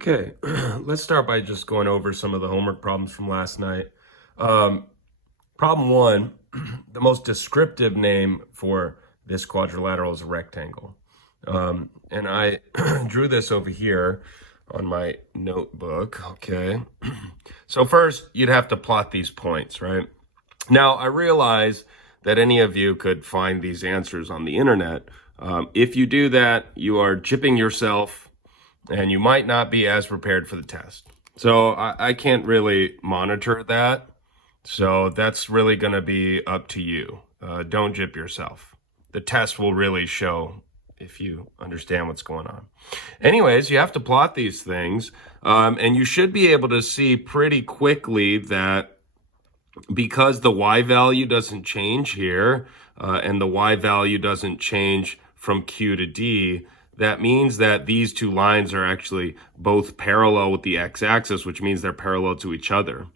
Okay, let's start by just going over some of the homework problems from last night. Um, Problem one, the most descriptive name for this quadrilateral is a rectangle. And I drew this over here on my notebook, okay? So first, you'd have to plot these points, right? Now, I realize that any of you could find these answers on the internet. If you do that, you are gypping yourself and you might not be as prepared for the test. So I can't really monitor that. So that's really going to be up to you. Don't gyp yourself. The test will really show if you understand what's going on. Anyways, you have to plot these things, and you should be able to see pretty quickly that because the y value doesn't change here, and the y value doesn't change from Q to D, that means that these two lines are actually both parallel with the x-axis, which means they're parallel to each other.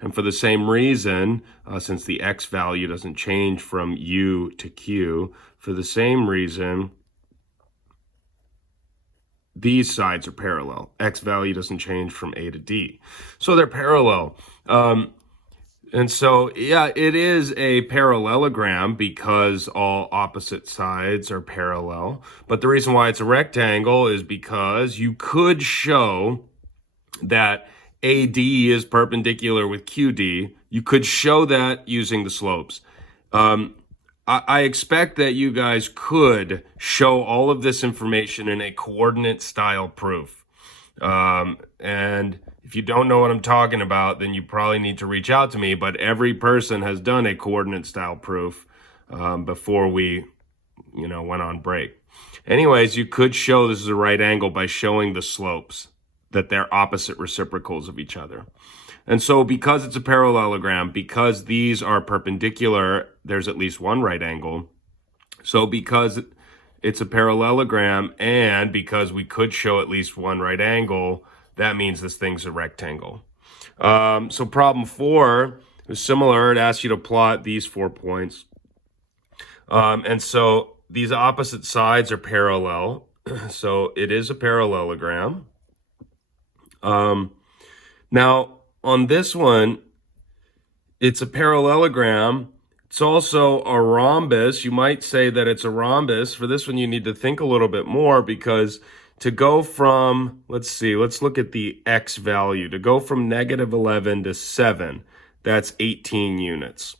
And for the same reason, since the x value doesn't change from U to Q, for the same reason, these sides are parallel. X value doesn't change from A to D. So they're parallel. And so, yeah, it is a parallelogram because all opposite sides are parallel. But the reason why it's a rectangle is because you could show that AD is perpendicular with QD. You could show that using the slopes. I expect that you guys could show all of this information in a coordinate style proof. And if you don't know what I'm talking about, then you probably need to reach out to me. But every person has done a coordinate style proof before we, went on break. Anyways, you could show this is a right angle by showing the slopes, that they're opposite reciprocals of each other. And so because it's a parallelogram, because these are perpendicular, there's at least one right angle. So because it's a parallelogram and because we could show at least one right angle, that means this thing's a rectangle. So problem 4 is similar. It asks you to plot these 4 points. And so these opposite sides are parallel. So it is a parallelogram. Now, on this one, it's a parallelogram. It's also a rhombus. You might say that it's a rhombus. For this one, you need to think a little bit more because to go from, let's look at the x value. To go from negative 11 to 7, that's 18 units.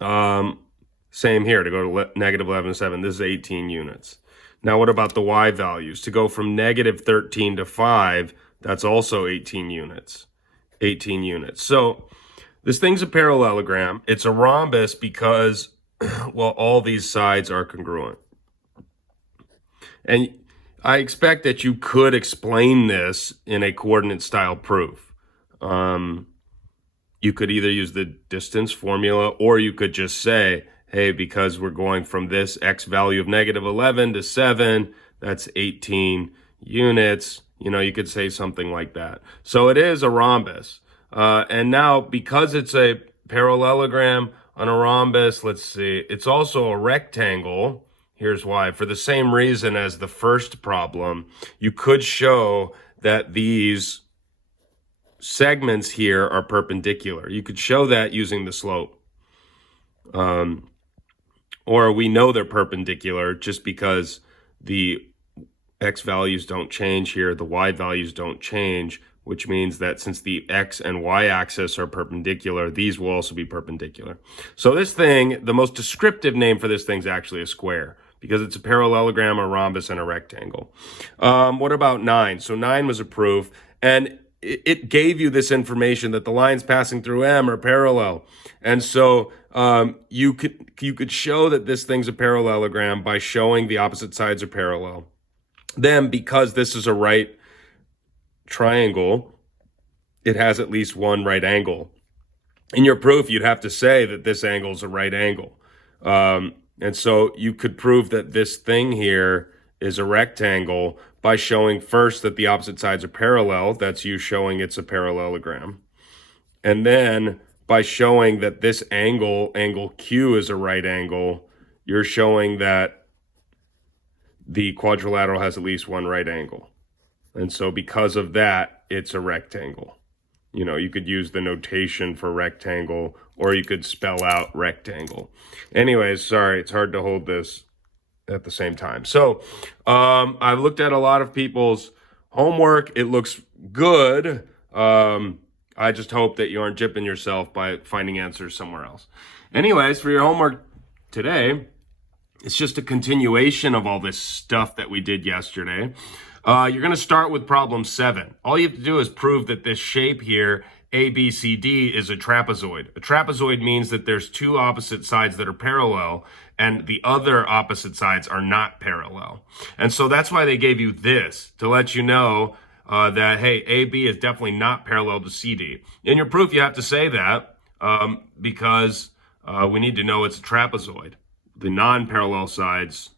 Same here, to go to negative 11 to 7, this is 18 units. Now, what about the y values? To go from negative 13 to 5, that's also 18 units. 18 units. So this thing's a parallelogram. It's a rhombus because, well, all these sides are congruent. And I expect that you could explain this in a coordinate style proof. You could either use the distance formula or you could just say, hey, because we're going from this x value of negative 11 to 7, that's 18 units. You could say something like that. So it is a rhombus. And now, because it's a parallelogram on a rhombus, it's also a rectangle. Here's why. For the same reason as the first problem, you could show that these segments here are perpendicular. You could show that using the slope. Or we know they're perpendicular just because the x values don't change here, the y values don't change, which means that since the x and y axis are perpendicular, these will also be perpendicular. So this thing, the most descriptive name for this thing is actually a square because it's a parallelogram, a rhombus, and a rectangle. What about 9? So 9 was a proof, and it gave you this information that the lines passing through M are parallel. And so you could show that this thing's a parallelogram by showing the opposite sides are parallel. Then, because this is a right triangle, it has at least one right angle. In your proof, you'd have to say that this angle is a right angle. And so you could prove that this thing here is a rectangle by showing first that the opposite sides are parallel. That's you showing it's a parallelogram. And then by showing that this angle Q, is a right angle, you're showing that the quadrilateral has at least one right angle. And so because of that, it's a rectangle. You know, you could use the notation for rectangle, or you could spell out rectangle. Anyways, sorry, it's hard to hold this at the same time. So I've looked at a lot of people's homework. It looks good. I just hope that you aren't gypping yourself by finding answers somewhere else. Anyways, for your homework today, it's just a continuation of all this stuff that we did yesterday. You're going to start with problem 7. All you have to do is prove that this shape here, ABCD, is a trapezoid. A trapezoid means that there's two opposite sides that are parallel, and the other opposite sides are not parallel. And so that's why they gave you this, to let you know that, hey, AB is definitely not parallel to CD. In your proof, you have to say that because we need to know it's a trapezoid. The non-parallel sides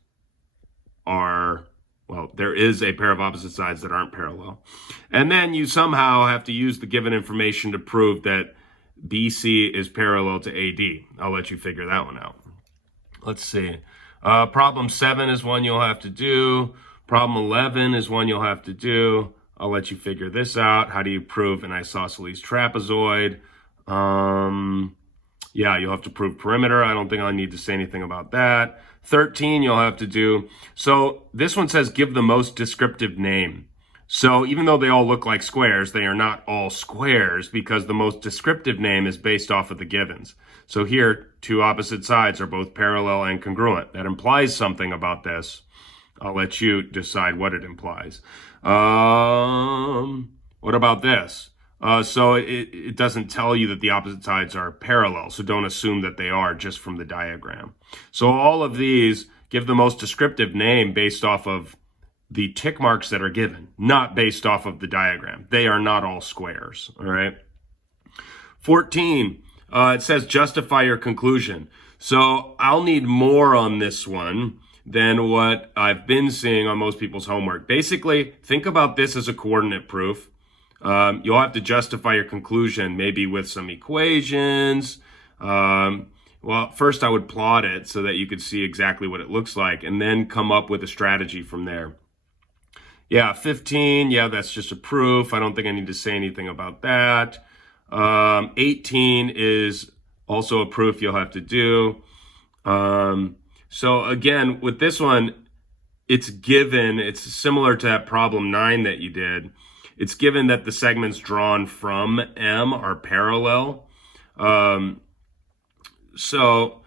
are, well, there is a pair of opposite sides that aren't parallel. And then you somehow have to use the given information to prove that BC is parallel to AD. I'll let you figure that one out. Let's see. Problem 7 is one you'll have to do. Problem 11 is one you'll have to do. I'll let you figure this out. How do you prove an isosceles trapezoid? Yeah, you'll have to prove perimeter. I don't think I need to say anything about that. 13 you'll have to do. So this one says give the most descriptive name. So even though they all look like squares, they are not all squares because the most descriptive name is based off of the givens. So here, two opposite sides are both parallel and congruent. That implies something about this. I'll let you decide what it implies. What about this? So it doesn't tell you that the opposite sides are parallel, so don't assume that they are just from the diagram. So all of these give the most descriptive name based off of the tick marks that are given, not based off of the diagram. They are not all squares, all right? 14, it says justify your conclusion. So I'll need more on this one than what I've been seeing on most people's homework. Basically, think about this as a coordinate proof. You'll have to justify your conclusion, maybe with some equations. Well, first I would plot it so that you could see exactly what it looks like, and then come up with a strategy from there. Yeah, 15, yeah, that's just a proof. I don't think I need to say anything about that. 18 is also a proof you'll have to do. So again, with this one, it's given, it's similar to that problem 9 that you did. It's given that the segments drawn from M are parallel. So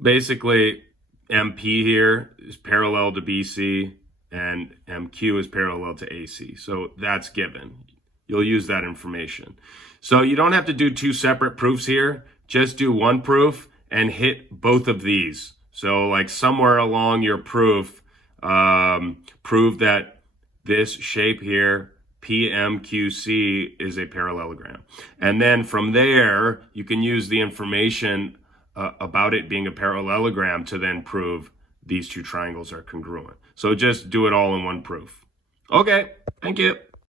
basically, MP here is parallel to BC, and MQ is parallel to AC. So that's given. You'll use that information. So you don't have to do two separate proofs here. Just do one proof and hit both of these. So like somewhere along your proof, prove that this shape here, PMQC, is a parallelogram. And then from there, you can use the information about it being a parallelogram to then prove these two triangles are congruent. So just do it all in one proof. Okay, thank you.